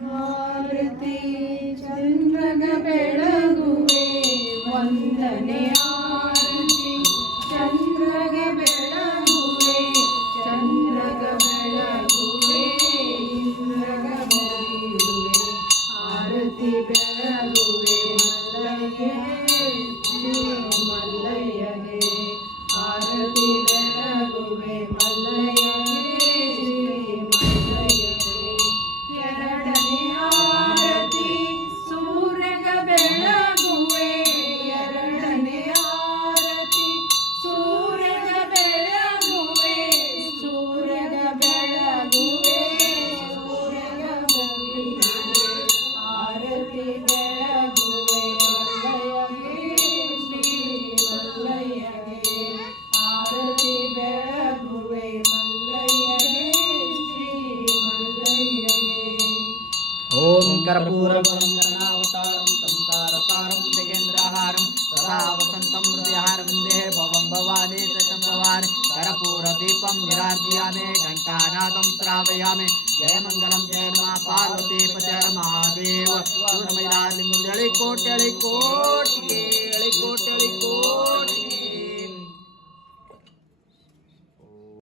ಆರತಿ ಚಂದ್ರಗ ಬೆಳಗುವೆ ವಂದನೆ ಆರತಿ ಚಂದ್ರಗ ಬೆಳಗುವೆ ಚಂದ್ರಗ ಬೆಳಗುವೆ ಇಂದ್ರಗ ಬೆಳಗುವೆ ಆರತಿ ಬೆಳಗುವೆ ಮಲ್ಲಯ್ಯಗೆ ಮಲ್ಲಯ್ಯಗೆ ಆರತಿ ಬೆಳಗುವೆ ಮಲ್ಲಯ್ಯಗೆ ಮಲ್ಲಯ್ಯಗೆ ಎರಡನೇ ಆರತಿ ಸೂರ್ಯಗ ಬೆಳಗುವೆ ಎರಡನೇ ಆರತಿ ಸೂರ್ಯಗ ಬೆಳಗುವೆ ಸೂರ್ಯಗ ಬೆಳಗುವೆ ಸೂರ್ಯಗ ಬೆಳಗುವೆ ಆರತಿ ಬೆಳಗುವೆ ಮಲ್ಲಯ್ಯಗೆ ಶ್ರೀ ಮಲ್ಲಯ್ಯಗೆ ಆರತಿ ಬೆಳಗುವೆ ಮಲ್ಲಯ್ಯಗೆ ಶ್ರೀ ಮಲ್ಲಯ್ಯಗೆ ಓಂ ಕರ್ಪೂರಗೌರಂ ಕರುಣಾವತಾರಂ ಸಂಸಾರಸಾರಂ ಜಗೇಂದ್ರಹಾರಂ ಸದಾ ವಸಂತಂ ಹೃದಯಹಾರವಿಂದೇ ಭವಂ ಭವಾನಿ तं भवानि कर्पूरदीपं निरार्पयामि घण्टानादं श्रावयामि जय मंगलम जय मा पार्वती पचर महादेव कोटि कोटि कोटि